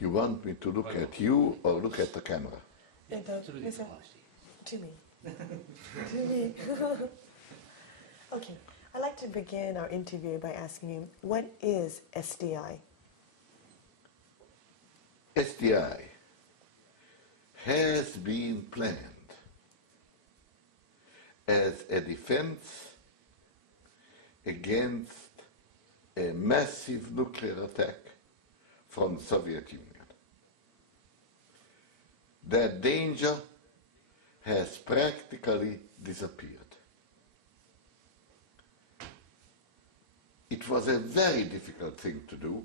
You want me to look at you or look at the camera? To me. To me. Okay. I'd like to begin our interview by asking you, what is SDI? SDI has been planned as a defense against a massive nuclear attack from the Soviet Union. That danger has practically disappeared. It was a very difficult thing to do,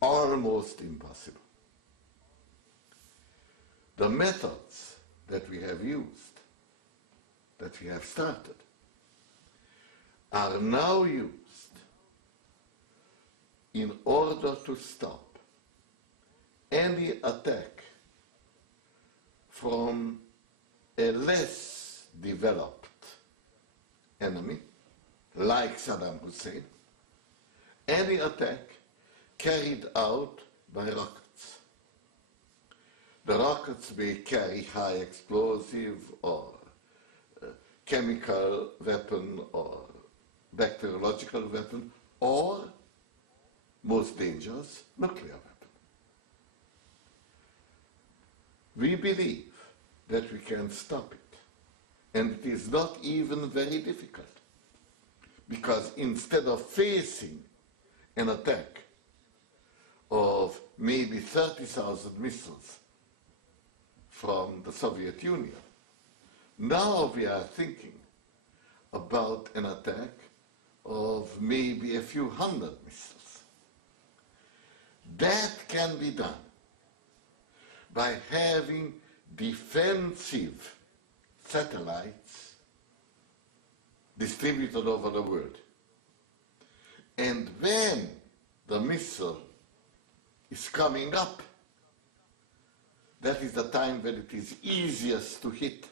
almost impossible. The methods that we have used, that we have started, are now used in order to stop any attack from a less developed enemy, like Saddam Hussein, any attack carried out by rockets. The rockets may carry high explosive or chemical weapon or bacteriological weapon or, most dangerous, nuclear weapon. We believe that we can stop it, and it is not even very difficult, because instead of facing an attack of maybe 30,000 missiles from the Soviet Union, now we are thinking about an attack of maybe a few hundred missiles. That can be done by having defensive satellites distributed over the world. And when the missile is coming up, that is the time when it is easiest to hit.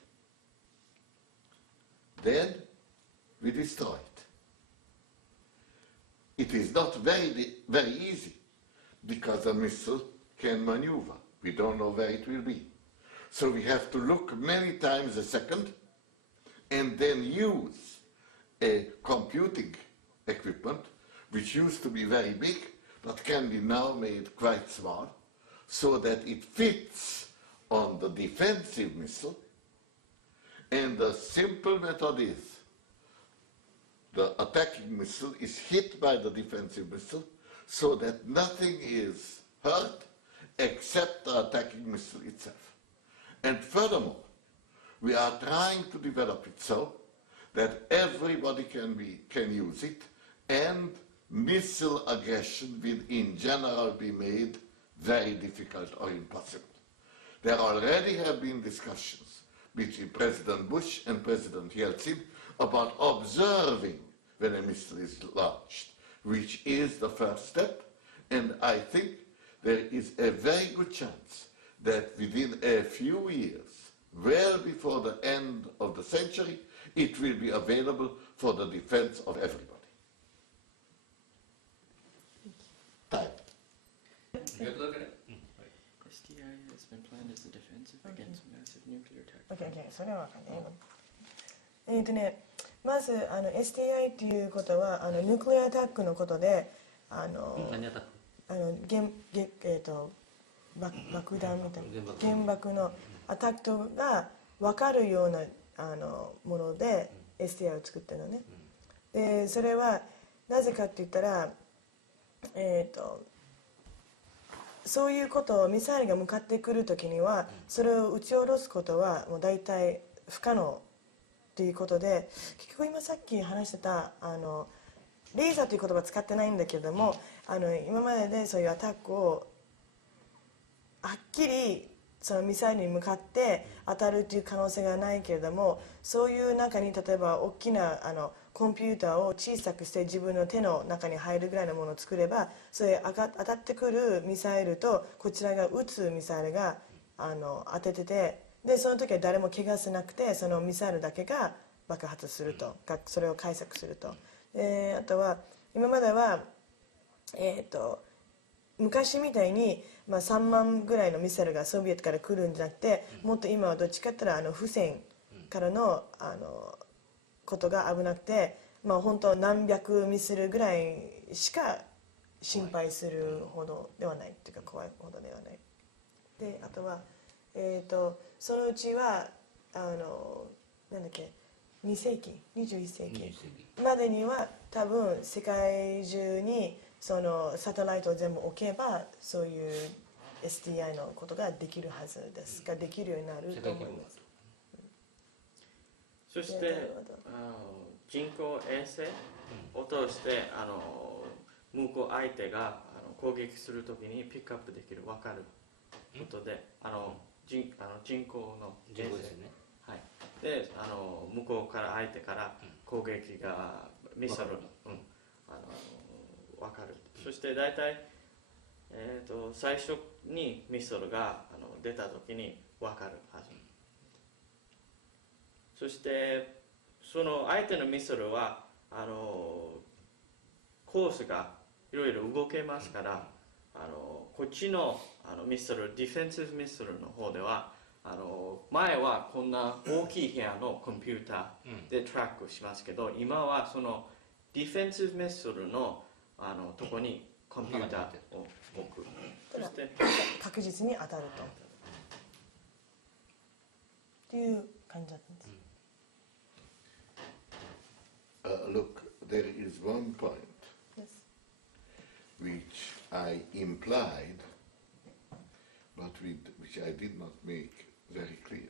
Then we destroy it. It is not very easy, because a missile can maneuver. We don't know where it will be. So we have to look many times a second and then use a computing equipment, which used to be very big, but can be now made quite small, so that it fits on the defensive missile. And the simple method is the attacking missile is hit by the defensive missile, so that nothing is hurt except the attacking missile itself. And furthermore, we are trying to develop it so that everybody can use it, and missile aggression will in general be made very difficult or impossible. There already have been discussions between President Bush and President Yeltsin about observing when a missile is launched, which is the first step, and I think there is a very good chance that within a few years, well before the end of the century, it will be available for the defense of everybody. Time. Good look at it. SDI has been planned as a defensive against massive nuclear attack. Okay, それはわかんない。まずSDI っていうことはニュークリアアタックのことで何アタック？爆弾みたいな原爆のアタックが分かるようなもので SDI を作ってるのね。でそれはなぜかって言ったらそういうことをミサイルが向かってくるときにはそれを撃ち下ろすことはもう大体不可能ということで、結局今さっき話してたレーザーという言葉は使ってないんだけれども、今まででそういうアタックをはっきりそのミサイルに向かって当たるという可能性がないけれども、そういう中に例えば大きなコンピューターを小さくして自分の手の中に入るぐらいのものを作れば、それ当たってくるミサイルとこちらが撃つミサイルが当ててて、でその時は誰も怪我しなくてそのミサイルだけが爆発すると、それを解釈すると。あとは今までは昔みたいに、3万ぐらいのミサイルがソビエトから来るんじゃなくて、もっと今はどっちかって言ったらフセインからの、ことが危なくて、本当何百ミサイルぐらいしか心配するほどではないっていうか怖いほどではない。であとは、そのうちはなんだっけ2世紀21世紀までには多分世界中にそのサテライトを全部置けばそういう SDI のことができるはずですができるようになると思います。そして人工衛星を通して向こう相手が攻撃するときにピックアップできる分かることで人工の衛星ですね。はい、で向こうから相手から攻撃がミサイル分かる。そして大体、最初にミサイルが出た時に分かるはず。そしてその相手のミサイルはコースがいろいろ動けますからこっちのミサイルディフェンシブミサイルの方では前はこんな大きい部屋のコンピューターでトラックしますけど、今はそのディフェンシブミサイルのとこにコンピューターを置く。そして確実に当たると。っていう感じだったんです。Look, there is one point which I implied, but which I did not make very clear.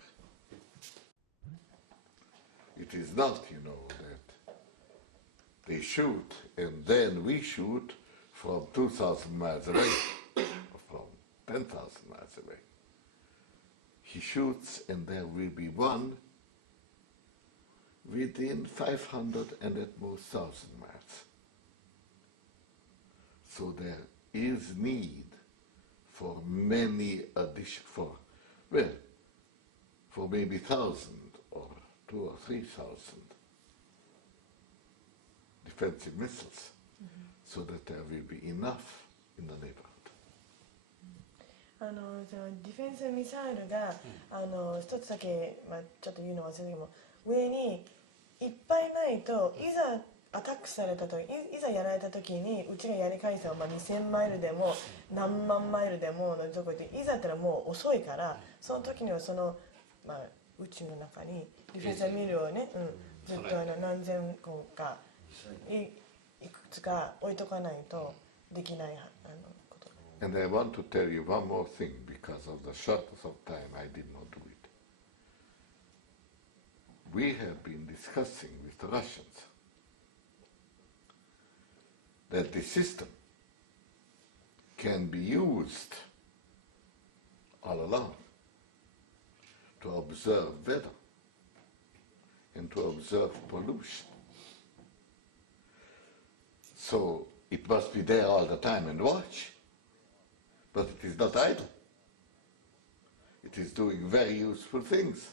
It is not, that they shoot and then we shoot from 2,000 miles away, or from 10,000 miles away. He shoots and there will be one within 500 and at most 1,000 miles. So there is need for many additional, for maybe 1,000 or 2,000 or 3,000 defensive missiles, so that there will be enough in the neighborhood. そのディフェンスミサイルが、一つだけ、ちょっと言うの忘れたけども上にいっぱいないといざアタックされた時いざやられた時にうちがやり返すのは2000マイルでも何万マイルでものとこでいざってのはもう遅いからその時にはその、宇宙の中にディフェンスミルをね、ずっと何千個かいくつか置いとかないとできないこと。And I want to tell you one more thing because of the shortness of time I did not do it. We have been discussing with the Russians that the system can be used all along to observe weather and to observe pollution. So it must be there all the time and watch, but it is not idle. It is doing very useful things.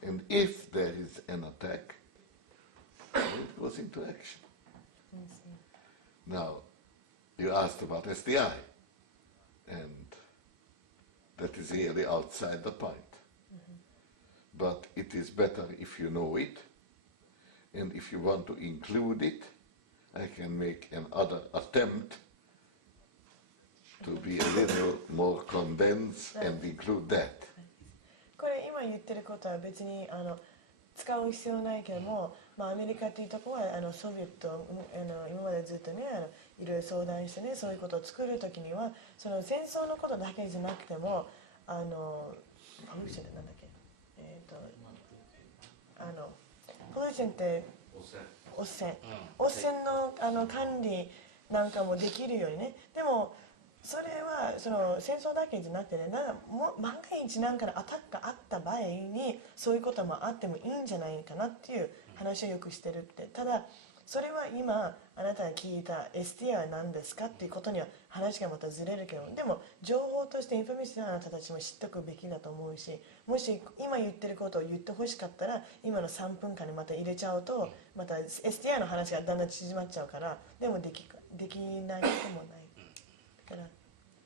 And if there is an attack, it goes into action. Now, you asked about SDI, and that is really outside the point. But it is better if you know it, and if you want to include it, I can make another attempt to be a little more condensed and include that. これ今言ってることは別に使う必要ないけども、アメリカというところはソビエト今までずっとねいろいろ相談してねそういうことを作るときにはその戦争のことだけじゃなくてもポリューションってなんだっけポリューションって汚染の管理なんかもできるようにね。でもそれはその戦争だけじゃなくてね、万が一なんかのアタックがあった場合にそういうこともあってもいいんじゃないかなっていう話をよくしてるって。ただそれは今あなたが聞いた SDI は何ですかっていうことには話がまたずれるけど、でも情報としてインフォメーションあなたたちも知っておくべきだと思うし、もし今言ってることを言ってほしかったら今の3分間にまた入れちゃうとまた SDI の話がだんだん縮まっちゃうから、でもできないこともない。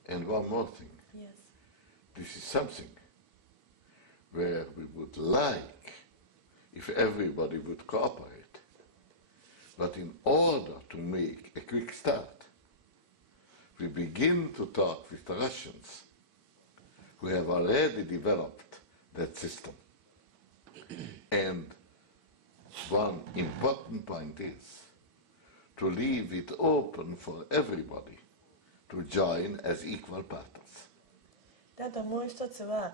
And one more thing. Yes. This is something where we would like if everybody would cooperate. But in order to make a quick start, we begin to talk with the Russians, who have already developed that system. And one important point is to leave it open for everybody to join as equal partners. であともう一つは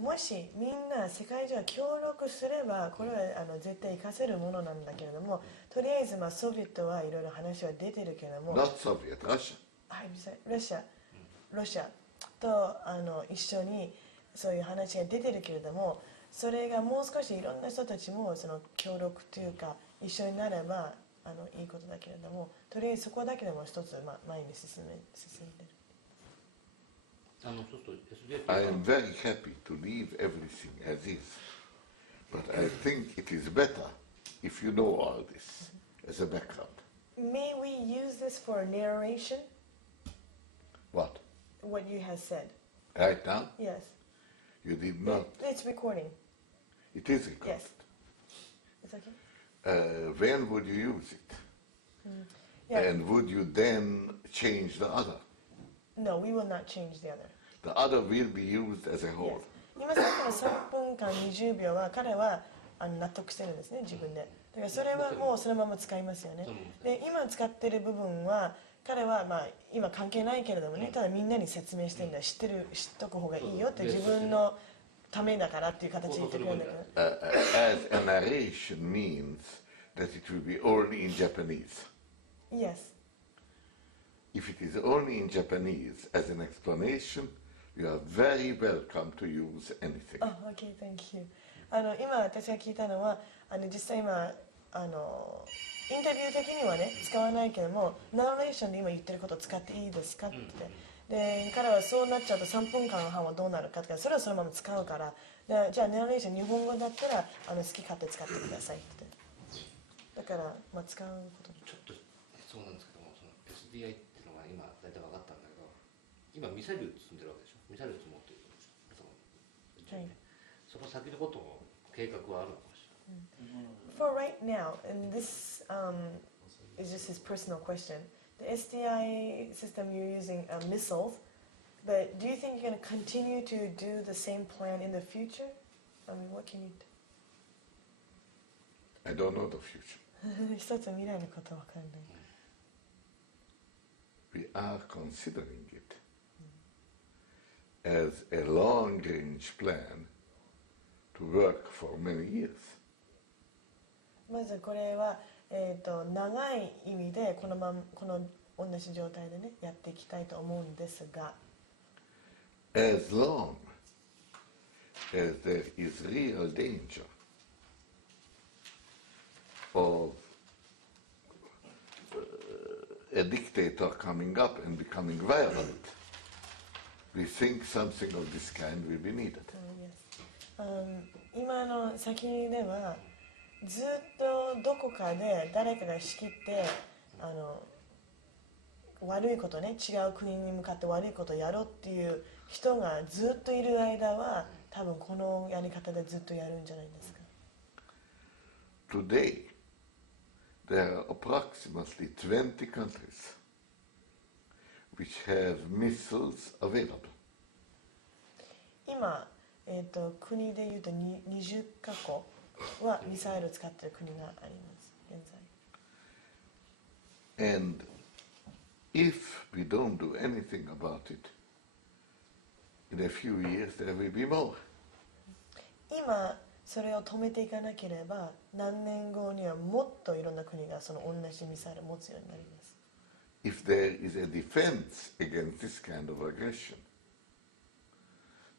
もしみんな世界中が協力すればこれは絶対活かせるものなんだけれども、とりあえずソビエトはいろいろ話は出てるけれども、 Not Soviet, Russia. はい、ロシアと一緒にそういう話が出てるけれども、それがもう少しいろんな人たちもその協力というか一緒になればいいことだけれども、とりあえずそこだけでも一つ前に進んでる。I am very happy to leave everything as is, but I think it is better if you know all this as a background. May we use this for narration? What? What you have said. Right now? Yes. You did not. It's recording. It is recorded. Yes. It's okay? When would you use it? Yeah. And would you then change the other? No, we will not change the other. The other will be used as a whole. Yes. 今さっきの3分間20秒は彼は納得してるんですね、自分で。だからそれはもうそのまま使いますよね。で、今使ってる部分は彼は今関係ないけれどもね、ただみんなに説明してるんだ、知っとく方がいいよって自分のためだからっていう形で言ってくれるんだけど。As a narration means that it will be only in Japanese. Yes. If it is only in Japanese as an explanation, you are very welcome to use anything. Oh, okay, thank you. 今私が聞いたのは実際今インタビュー的にはね使わないけども、ナレーションで今言ってることを使っていいですかって。で彼はそうなっちゃうと3分間半はどうなるかって、それはそのまま使うから、じゃあナレーション日本語だったら好き勝手使ってくださいって。だから使うことにちょっとそうなんですけども、その SDI っていうのが今大体分かったんだけど、今ミサイル積んでるわけでしょ。ミサイル積もうということでしょ。はい、その先のことも計画はあるのかもしれない。For right now, and this is just his personal question, the SDI system you're using missiles, but do you think you're going to continue to do the same plan in the future? I mean, what can you do? I don't know the future. 一つ未来のことは分かんない。We are considering it as a long-range plan to work for many years. まずこれは、長い意味でこの同じ状態でねやっていきたいと思うんですが、 As long as there is real danger of a dictator coming up and becoming violent, we think something of this kind will be needed. Yes. 今の先ではずっとどこかで誰かが仕切って悪いことね、違う国に向かって悪いことをやろうっていう人がずっといる間は多分このやり方でずっとやるんじゃないですか。 Today, there are approximately 20 countries which have missiles available. 今、国でいうと20カ国はミサイルを使っている国があります現在。 And if we don't do anything about it, in a few years there will be more. 今それを止めていかなければ何年後にはもっといろんな国がその同じミサイルを持つようになります。 If there is a defense against this kind of aggression,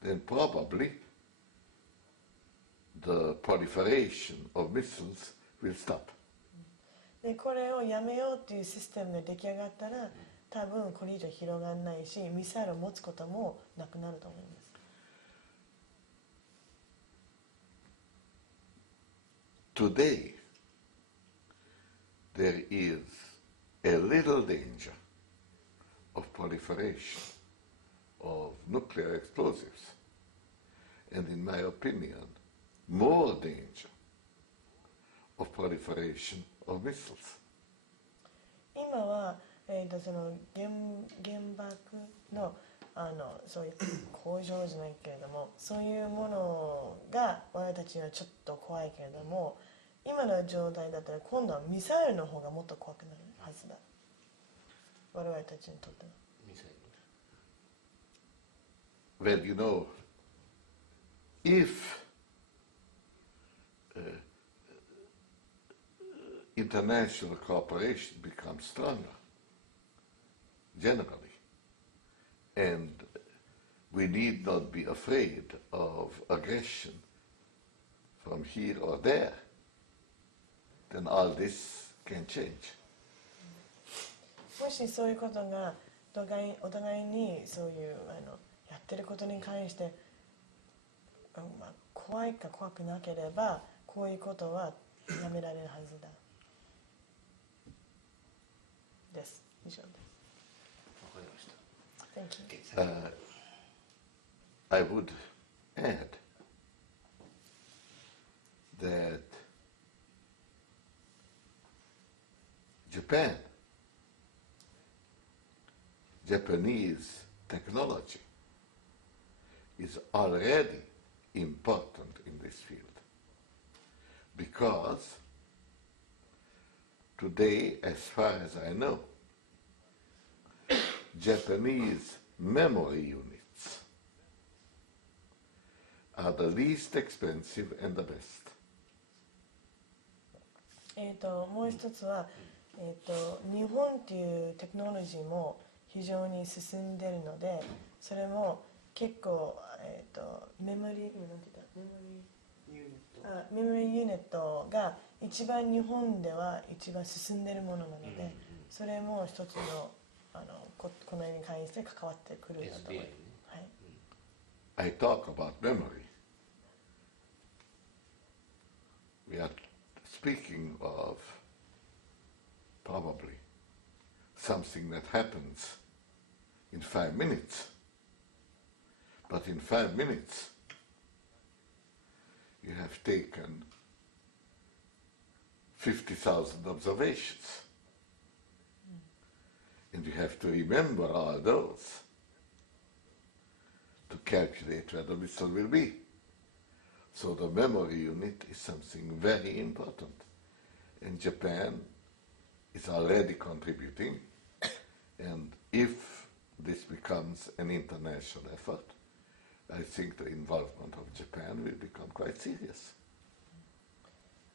then probably the proliferation of missiles will stop. でこれをやめようっていうシステムが出来上がったら多分これ以上広がらないしミサイルを持つこともなくなると思います。 Today, there is a little danger of proliferation of nuclear explosives, and in my opinion, more danger of proliferation of missiles. 今は、その原爆のそういう工場じゃないけれども、そういうものが我々たちにはちょっと怖いけれども、今の状態だったら今度はミサイルの方がもっと怖くなるはずだ。我々たちにとっては。ミサイル。Well, you know, if international cooperation becomes stronger, generally, and we need not be afraid of aggression from here or there, then all this can change. もしそういうことがお互いにそういうやってることに関して、怖いか怖くなければこういうことはやめられるはずだです。以上です。わかりました。 Thank you. I would add that Japanese technology is already important in this field because today, as far as I know, Japanese memory units are the least expensive and the best. もう一つは、日本っていうテクノロジーも非常に進んでいるので、それも結構、メモリーユニットが一番日本では一番進んでいるものなので、それも一つのこの絵に関して関わってくるだと思います。はい。I talk about memory. We are speaking of probably something that happens in 5 minutes. But in 5 minutes, you have taken 50,000 observations. And you have to remember all those to calculate where the missile will be. So the memory unit is something very important. And Japan is already contributing. And if this becomes an international effort, I think the involvement of Japan will become quite serious.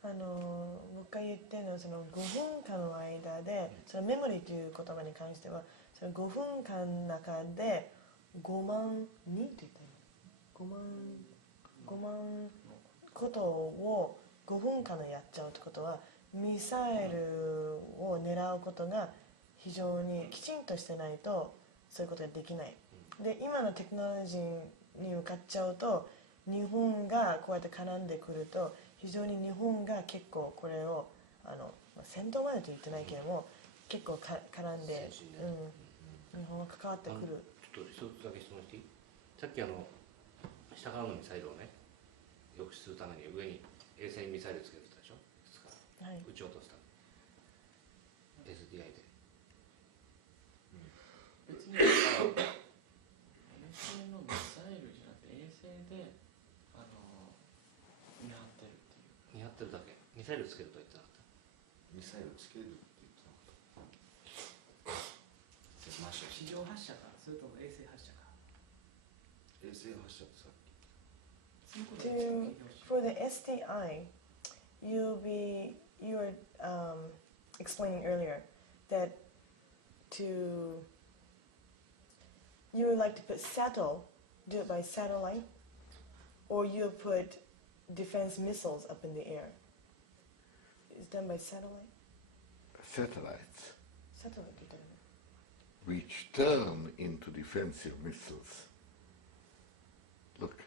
もう一回言ってるのは、その5分間の間で、そのメモリーという言葉に関しては、その5分間の中で5万人って言ったの5万ことを5分間でやっちゃうってことは、ミサイルを狙うことが非常にきちんとしてないとそういうことができない。で、今のテクノロジーに向かっちゃうと、日本がこうやって絡んでくると、非常に日本が結構これを戦闘までと言ってないけども、結構絡んで、日本が関わってくる。ちょっと一つだけ質問していい？さっき下からのミサイルをね、抑止するために上に衛星にミサイルつけてたでしょ？はい、撃ち落とした。SDI で。別に衛星のミサイルじゃなくて衛星で見張ってるっていう。見張ってるだけ。ミサイルつけると言ってなかった。ミサイルつけるって言ってなかった。地上発射か、それとも衛星発射か。衛星発射ってさっき。For the SDI, you were explaining earlier that you would like to do it by satellite, or you put defense missiles up in the air. It's done by satellite? Satellites, Satellite, you don't know. which turn into defensive missiles. Look,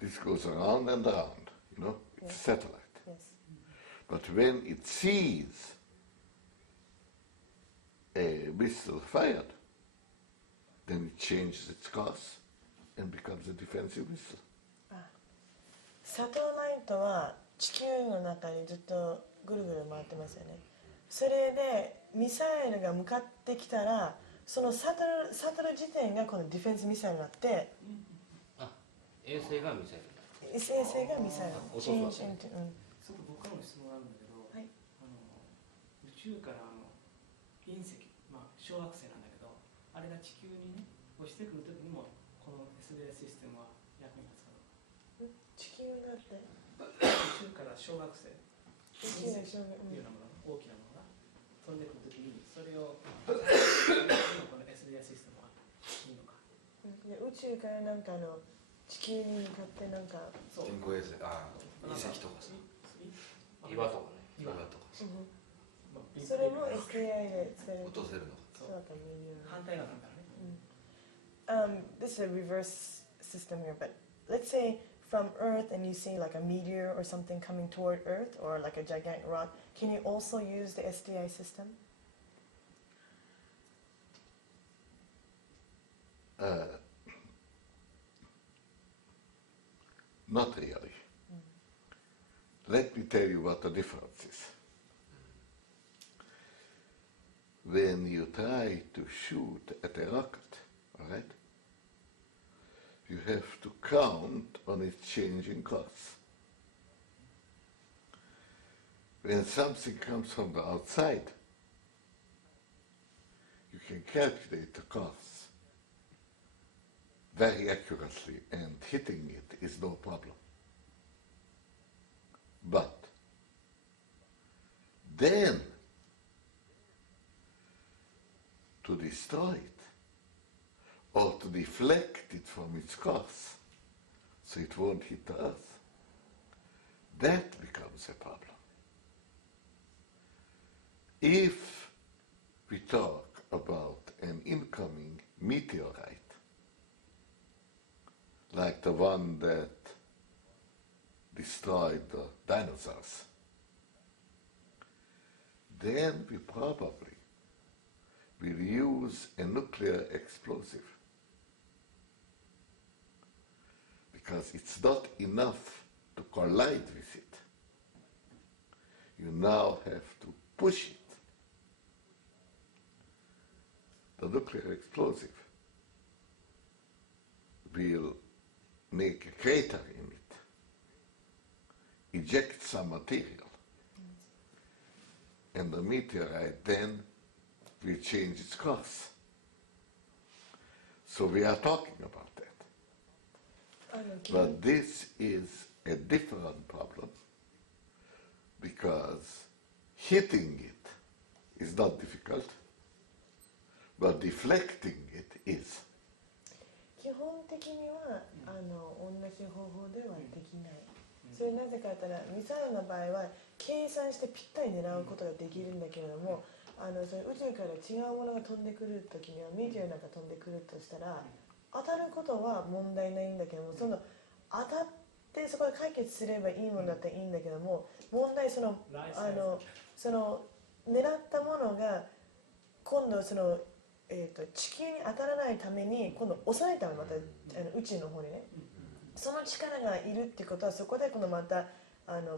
this goes around and around, you know, it's Yes. a satellite. Yes. But when it sees a missile fired, then it changes its course and becomes a defensive missile. サテライトは地球の中にずっとぐるぐる回ってますよね。それでミサイルが向かってきたら、そのサテル自体がこのディフェンスミサイルになって、衛星がミサイル。衛星がミサイル。落とすわけ。そこ僕からも質問があるんだけど、はい、宇宙から隕石、小惑星なんだけど、あれが地球にね落ちてくる時にもこの SDS システムは役に立つかどうか。地球があって、宇宙から小惑星、宇宙の小っていうようなもの、大きなものが飛んでくる時にそれをこの SDS システムはいいのか。で宇宙からなんか地球に向かってなんか人工衛星、隕石とかさ、岩とかね。岩とかさ、それも SDI で使える。落とせるのか。そうだったね。反対側からね。This is a reverse system here, but let's say from Earth and you see like a meteor or something coming toward Earth or like a gigantic rock, can you also use the SDI system? Not really. Let me tell you what the difference is. When you try to shoot at a rocket, all right, you have to count on its changing course. When something comes from the outside, you can calculate the course very accurately, and hitting it is no problem. But then, to destroy it, or to deflect it from its course, so it won't hit the Earth, that becomes a problem. If we talk about an incoming meteorite, like the one that destroyed the dinosaurs, then we probably will use a nuclear explosive, because it's not enough to collide with it. You now have to push it. The nuclear explosive will make a crater in it, eject some material, and the meteorite then will change its course. So we are talking about that. But this is a different problem, because hitting it is not difficult, but deflecting it is. 基本的には同じ方法ではできない。それなぜかというと、ミサイルの場合は計算してぴったり狙うことができるんだけれども、それ宇宙から違うものが飛んでくるときには、メテオなんか飛んでくるとしたら、当たることは問題ないんだけども、その当たってそこで解決すればいいものだったらいいんだけども、問題その狙ったものが今度地球に当たらないために今度抑えたのまた宇宙の方にね、その力がいるってことは、そこで今度また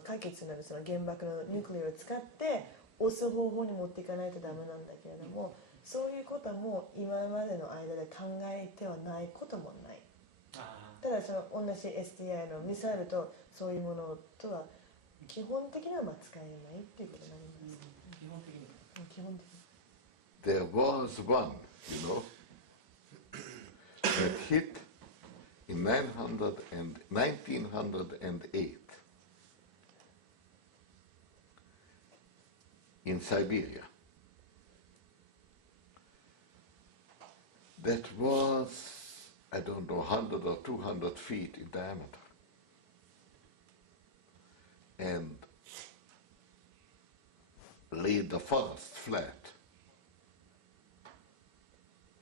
解決になるその原爆のニュークリアを使って押す方法に持っていかないとダメなんだけれども、そういうことも今までの間で考えてはないこともない。ただその同じ SDI のミサイルとそういうものとは基本的には使えないっていうことになります。基本的に。基本的に。There was one, you know, that hit in 1908 in Siberia. That was, I don't know, 100 or 200 feet in diameter. And laid the forest flat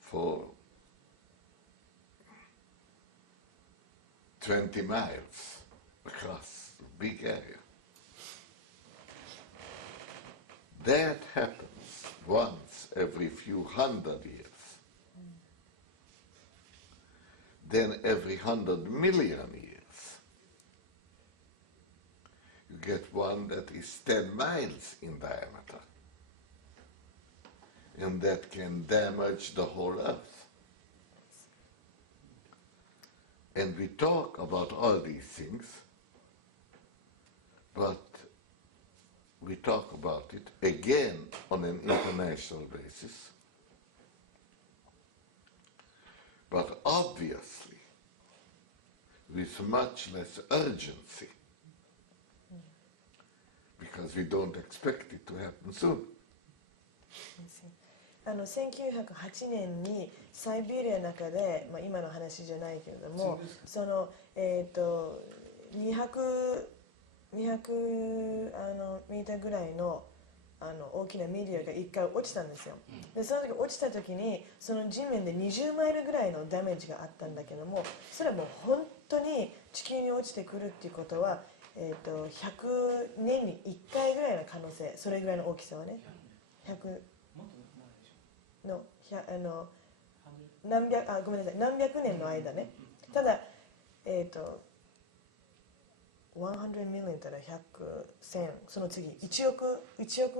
for 20 miles across a big area. That happens once every few hundred years. then every 100 million years, you get one that is 10 miles in diameter, and that can damage the whole Earth. And we talk about all these things, but we talk about it again on an international basis. But obviously, with much less urgency, because we don't expect it to happen soon. 1908年にサイベリアの中で、今の話じゃないけれども、その200メーターぐらいの大きなメディアが1回落ちたんですよ。でその時落ちた時にその地面で20マイルぐらいのダメージがあったんだけども、それはもう本当に地球に落ちてくるっていうことは、100年に1回ぐらいの可能性、それぐらいの大きさはね、100の何百年の間ね。ただ100 million ったら100、1000、その次1億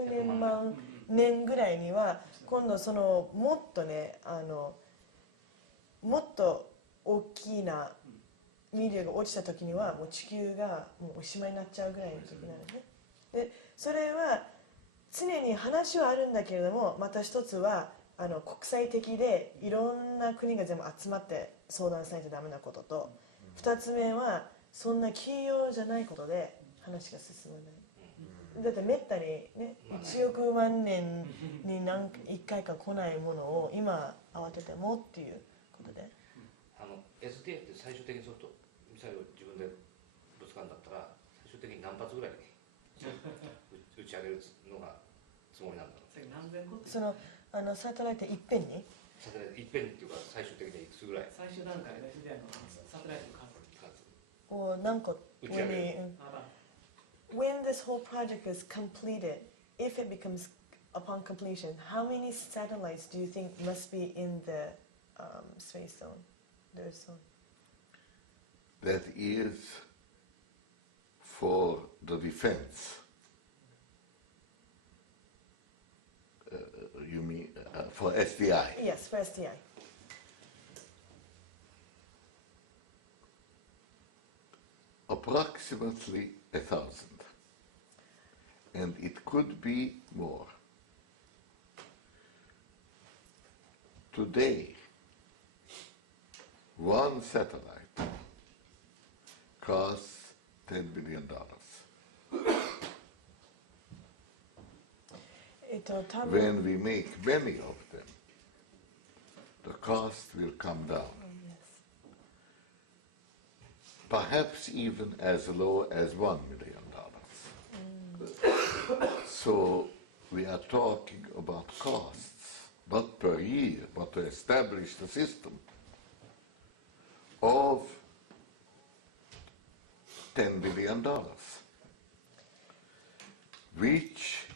年万年ぐらいには今度そのもっとねもっと大きなメディアが落ちた時にはもう地球がもうおしまいになっちゃうぐらいの時なんですね。でそれは常に話はあるんだけれども、また一つは国際的でいろんな国が全部集まって相談しないとダメなことと、2つ目はそんな企業じゃないことで話が進まない。だってめったにね、1億万年に1回か来ないものを今慌ててもっていうことで、SDA って最終的にそうとミサイルを自分でぶつかるんだったら最終的に何発ぐらい打ち上げるのがつもりなんだろう。そのサテライトいっぺんにいっぺんっていうか最終的にいくつぐらい最終段階で SDA のサテライトの数or 何個 when this whole project is completed, if it becomes upon completion, how many satellites do you think must be in the space zone, the zone? That is for the defense. You mean for SDI? Yes, for SDI. Approximately 1,000, and it could be more. Today, one satellite costs $10 billion. When we make many of them, the cost will come down. Perhaps even as low as $1 million. So we are talking about costs, not per year, but to establish the system of $10 billion, which,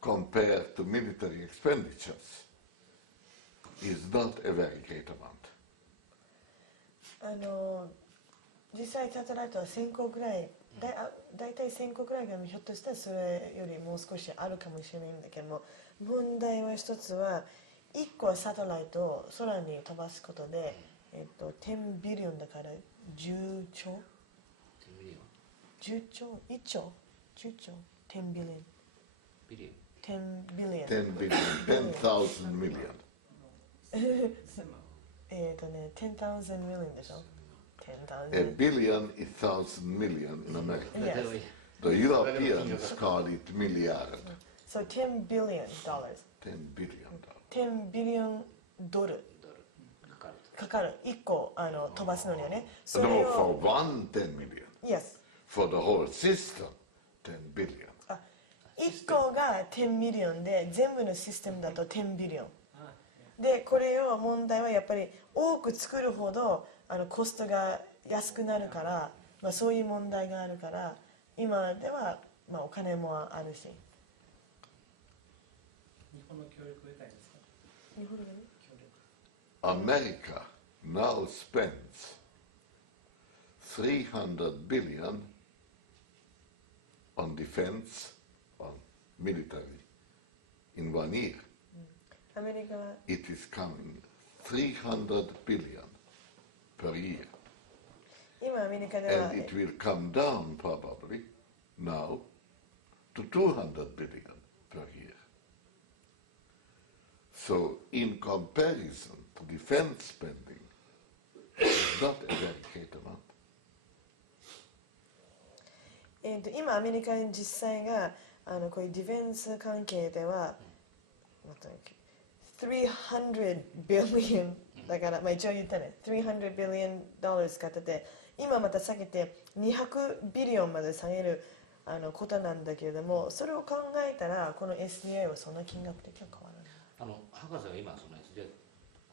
compared to military expenditures, is not a very great amount. 実際サテライトは1000個ぐらい、だいたい1000個ぐらいがひょっとしたらそれよりもう少しあるかもしれないんだけども、問題は一つは1個はサテライトを空に飛ばすことで、10ビリオンだから10兆10兆1兆10兆10ビリオンビリ10ビリオン10 billion, 10,000 million. 10,000 million でしょ A billion is 1,000 million in America. Yes. The Europeans call it milliard. So $10 billion. $10 billion. $10 billion ドルかかる1個飛ばすのにはね。それ No, を for one 10 million. Yes. For the whole system, 10 billion. 1個が10ミリオンで全部のシステムだと10ビリオンで、これを問題はやっぱり多く作るほどコストが安くなるから、そういう問題があるから、今では、お金もあるし。日本の協力を得たいですか？日本のね、協力。America now spends 300 billion on defense, on military, in 1 year. アメリカは It is coming 300 billion per year. 今アメリカでは And it will come down probably now to 200 billion per year. So in comparison to defense spending, it's not a very great amount. 今アメリカに実際がこういうディフェンス関係では300 billion だから、まあ、一応言ったね300 billion dollars 使ってて今また下げて200ビリオンまで下げることなんだけれどもそれを考えたらこの SDI はそんな金額的には変わらない。博士は今その SDI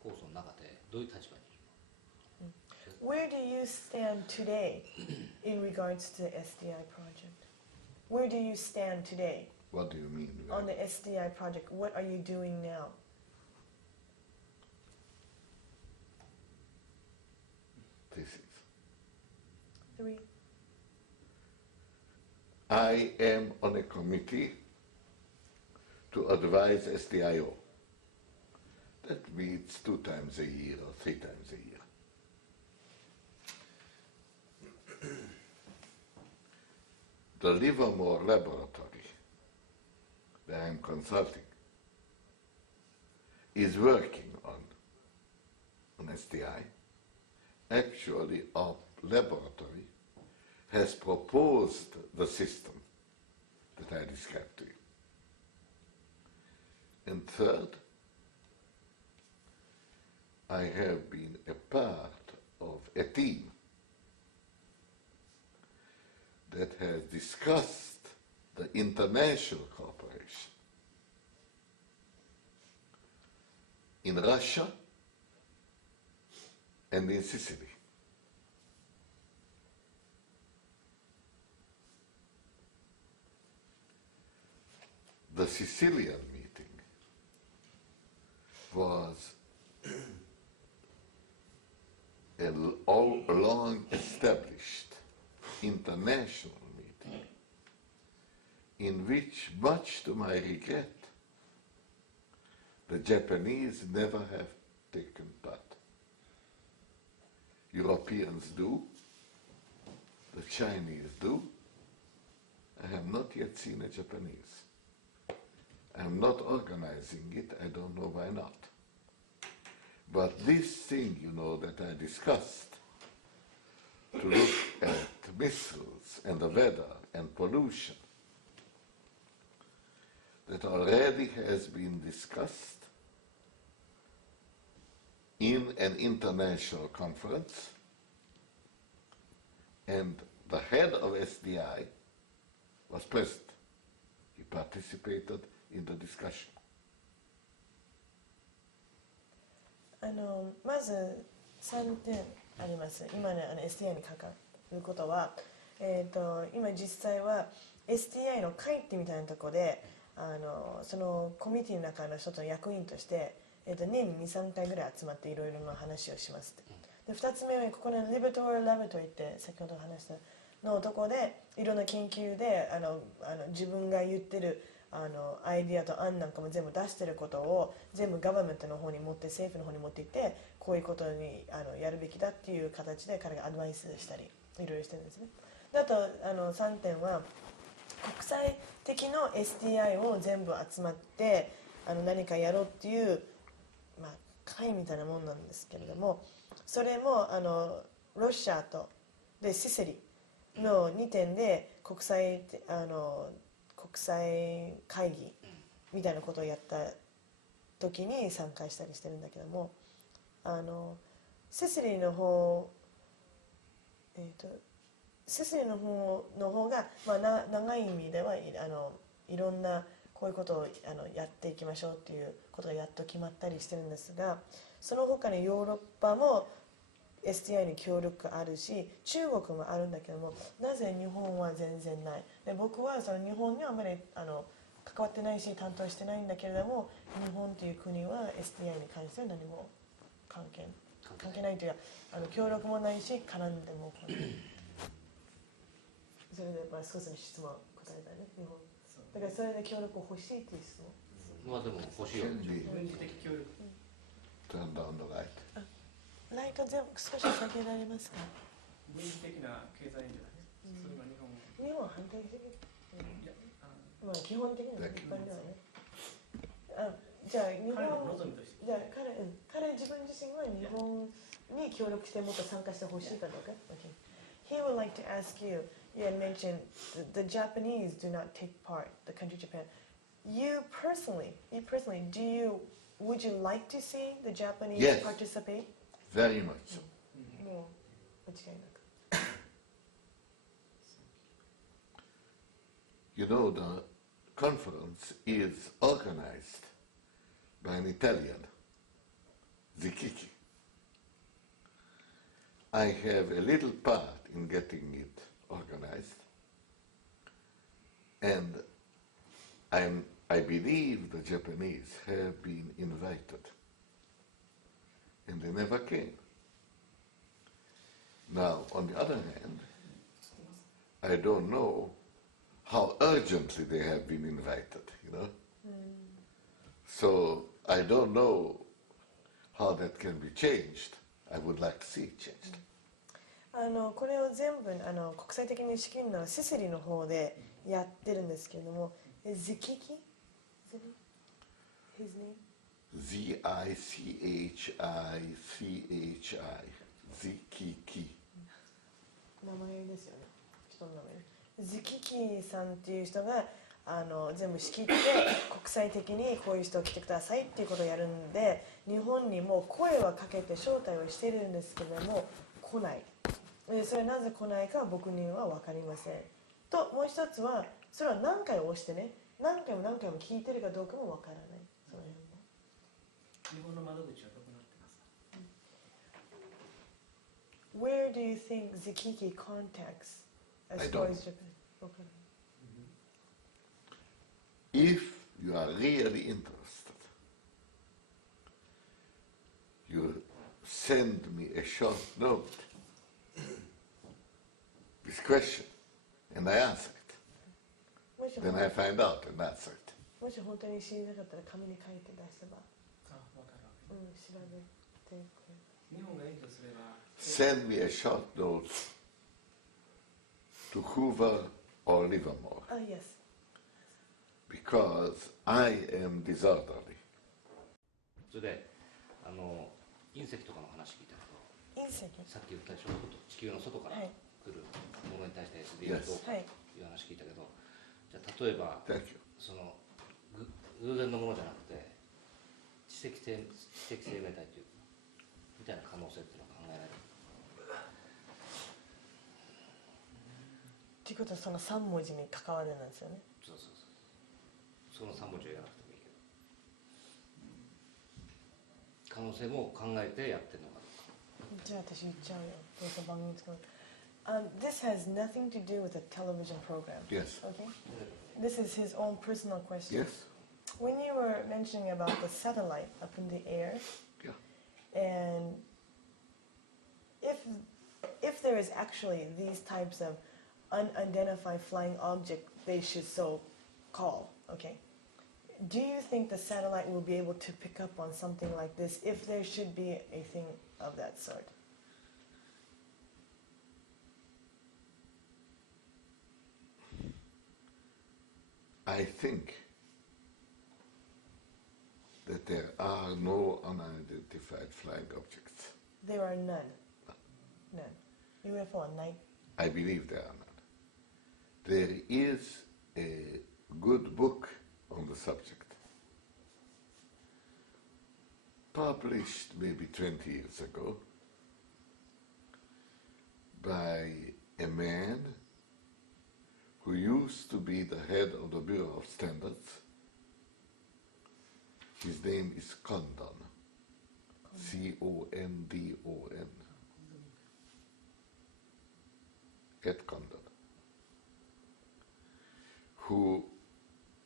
構想の中でどういう立場にいるの？ Where do you stand today in regards to the SDI project? Where do you stand today What do you mean? on the SDI project? What are you doing now? This is. 3. I am on a committee to advise SDIO. That meets 2 times a year or 3 times a year. The Livermore laboratory that I'm consulting is working on SDI. Actually, our laboratory has proposed the system that I described to you. And third, I have been a part of a team that has discussed the international cooperation in Russia and in Sicily. The Sicilian meeting was a long established international meeting in which, much to my regret, the Japanese never have taken part. Europeans do, the Chinese do. I have not yet seen a Japanese. I'm not organizing it, I don't know why not. But this thing, that I discussed, to look at missiles and the weather and pollution, that already has been discussed in an international conference, and the head of SDI was present. He participated in the discussion. まず3点あります。今ねSTI にかかることは、今実際は STI の会ってみたいなところでそのコミュニティの中の一つの役員として、年に 2,3 回ぐらい集まっていろいろな話をしますで2つ目はここのリバトリーラボトリーって先ほど話したのところでいろんな研究で自分が言ってるアイディアと案なんかも全部出してることを全部ガバメントの方に持って政府の方に持っていってこういうことにやるべきだっていう形で彼がアドバイスしたりいろいろしてるんですね。であと3点は国際的の STI を全部集まって何かやろうっていう、会みたいなもんなんですけれどもそれもロシアとでシシリの2点で国際会議みたいなことをやった時に参加したりしてるんだけどもシシリの方が、長い意味ではいろんなこういうことをやっていきましょうっていうことがやっと決まったりしてるんですがその他にヨーロッパも STI に協力があるし中国もあるんだけどもなぜ日本は全然ないで僕はその日本にはあまり関わってないし担当してないんだけれども日本という国は STI に関しては何も関係ないというか協力もないし絡んでも来ないそれでやっぱり少しの質問答えたね日本だからそれで協力欲しいっていう質問まあでも欲しいよね。軍事的協力 Turn down the light. ライト全部少し下げられますか軍事的な経済援助だね、それは日本は反対的、いやまあ基本的には一般ではねじゃあ日本彼の望みとしてじゃあ彼自分自身は日本に協力してもっと参加してほしいかどうか、okay. He would like to ask you, you had mentioned the Japanese do not take part, the country Japan. You personally, would you like to see the Japanese Yes. participate? Very much so. もう間違いなく You know, the conference is organized by an Italian, Zikiki. I have a little part in getting it organized, and I believe the Japanese have been invited, and they never came. Now, on the other hand, I don't know how urgently they have been invited, you know? So I don't know how that can be changed. I would like to see it changed. これを全部国際的に仕切るのはシシリの方でやってるんですけれどもズキキ His name? Zicichi, Zikiki. 名前ですよね人の名前ズキキさんっていう人が全部仕切って国際的にこういう人来てくださいっていうことをやるんで日本にも声はかけて招待はしてるんですけども来ないそれなぜ来ないか僕には分かりませんともう一つはそれは何回押してね何回も聞いてるかどうかも分からないその辺も日本の窓口はどこになってますか Where do you think Zikiki contacts as I far don't as Japan? Okay. If you are really interested, you send me a short note, this question, and I answer it. もし Then I find out and answer it. もし本当に知りたかったら紙に書いて出せば、あ、わかるわけ調べてくれる。日本が援助すれば Send me a short note to Hoover or Livermore, Yes. because I am disorderly. それで隕石とかの話聞いたけど隕石さっき言ったでしょ地球の外からはい来るものに対して SDA はどうかはいという話聞いたけどじゃあ例えば Thank you. その偶然のものじゃなくて知的生命体というかみたいな可能性っていうのは考えられるっていうことはその3文字に関わるなんですよね。そうその3文字をやらなくてもいいけど可能性も考えてやってるのかどうかじゃあ私言っちゃうよ。どうぞ番組使う。This has nothing to do with a television program. Yes. Okay? This is his own personal question. Yes? When you were mentioning about the satellite up in the air, Yeah. and if there is actually these types of unidentified flying object, they should so call, okay? Do you think the satellite will be able to pick up on something like this if there should be a thing of that sort? I think that there are no unidentified flying objects. There are none. None. UFO night. I believe there are none. There is a good book on the subject, published maybe 20 years ago by a man who used to be the head of the Bureau of Standards. His name is Condon, C-O-N-D-O-N, Ed Condon, who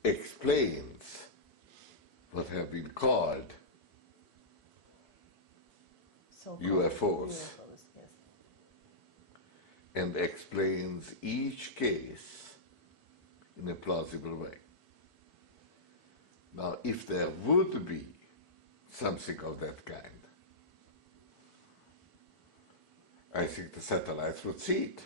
explains what have been called UFOs yes. and explains each case in a plausible way. Now, if there would be something of that kind, I think the satellites would see it.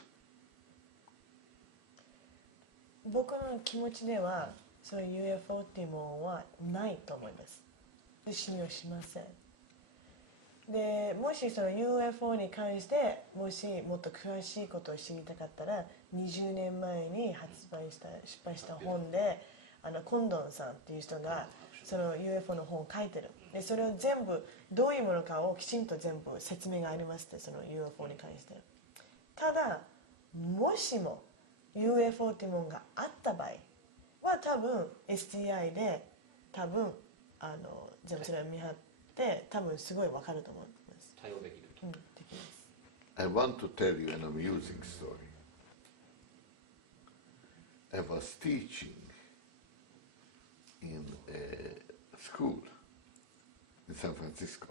僕の気持ちではそういう UFO っていうものはないと思います。で、信用しません。で、もしその UFO に関してもしもっと詳しいことを知りたかったら、20年前に出版した本でコンドンさんっていう人がその UFO の本を書いてる。で、それを全部どういうものかをきちんと全部説明がありますって、その UFO に関して。ただ、もしも UFO っていうものがあった場合は多分 STI で多分全部それを見張って多分すごい分かると思います。対応できると。できます。I want to tell you an amusing story. I was teaching in a school in San Francisco.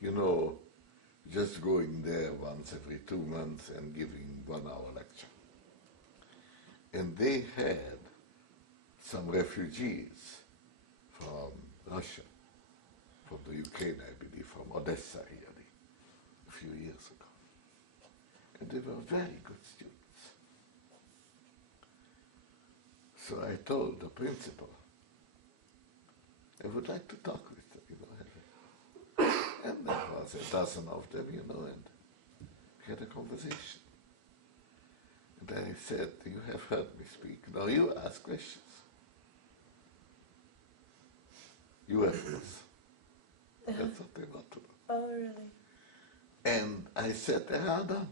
You know, just going there once every 2 months and giving 1-hour lecture. And they had some refugees from Russia, from the Ukraine, I believe, from Odessa really, a few years ago. And they were very good students. So I told the principal, I would like to talk with them, you know. And there was a dozen of them, you know, and we had a conversation. And I said, you have heard me speak. Now you ask questions. UFOs. That's what they want to know. Oh, really? And I said, they are none.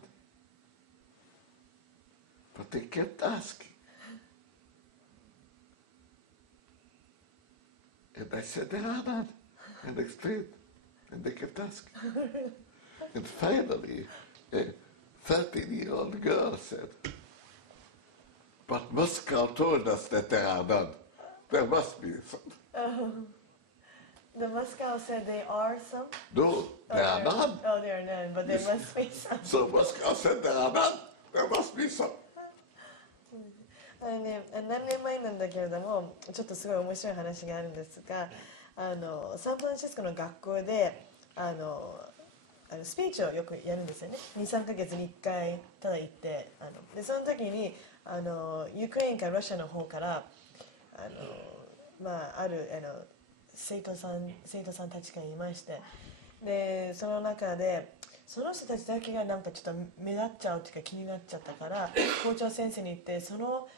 But they kept asking. And I said, there are none. And explained. And they kept asking. And finally, a 13-year-old girl said, but Moscow told us that there are none. There must be some. The Moscow said there are some? No, there are none. Oh, there are none, but there must be some. So Moscow said there are none. There must be some. 何年前なんだけれども、ちょっとすごい面白い話があるんですが、サンフランシスコの学校でスピーチをよくやるんですよね。2、3ヶ月に1回ただ行ってでその時にユクレインかロシアの方からある生徒さんたちがいまして、でその中でその人たちだけがなんかちょっと目立っちゃうというか気になっちゃったから校長先生に言ってその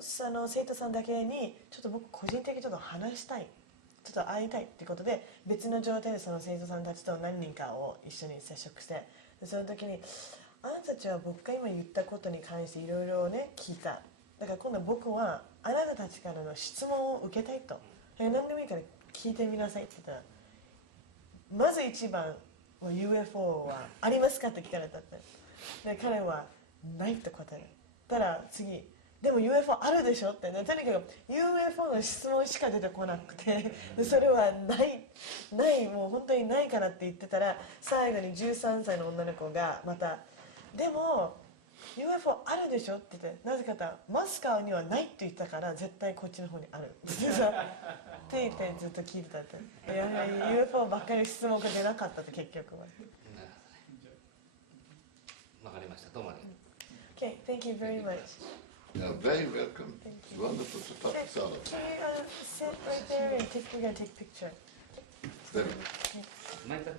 生徒さんだけにちょっと僕個人的にちょっと話したい、ちょっと会いたいってことで別の状態でその生徒さんたちと何人かを一緒に接触して、でその時にあなたたちは僕が今言ったことに関していろいろね聞いた、だから今度僕はあなたたちからの質問を受けたいと、何でもいいから聞いてみなさいって言ったら、まず一番UFO はありますかって聞かれたって。で彼はないって答える。たら次でも UFO あるでしょって、ね、とにかく UFO の質問しか出てこなくて、でそれはないもう本当にないからって言ってたら、最後に13歳の女の子がまたでも UFO あるでしょって言って、なぜかとマスカーにはないって言ったから絶対こっちの方にあるって言ってずっと聞いてたって。やはり UFO ばっかり質問が出なかったって結局は。わかりました。どうもありがとう。Okay, thank you very much. You're very welcome. It's wonderful to talk to all of you. Can you sit right there and we're going to take a picture. Then- Michael?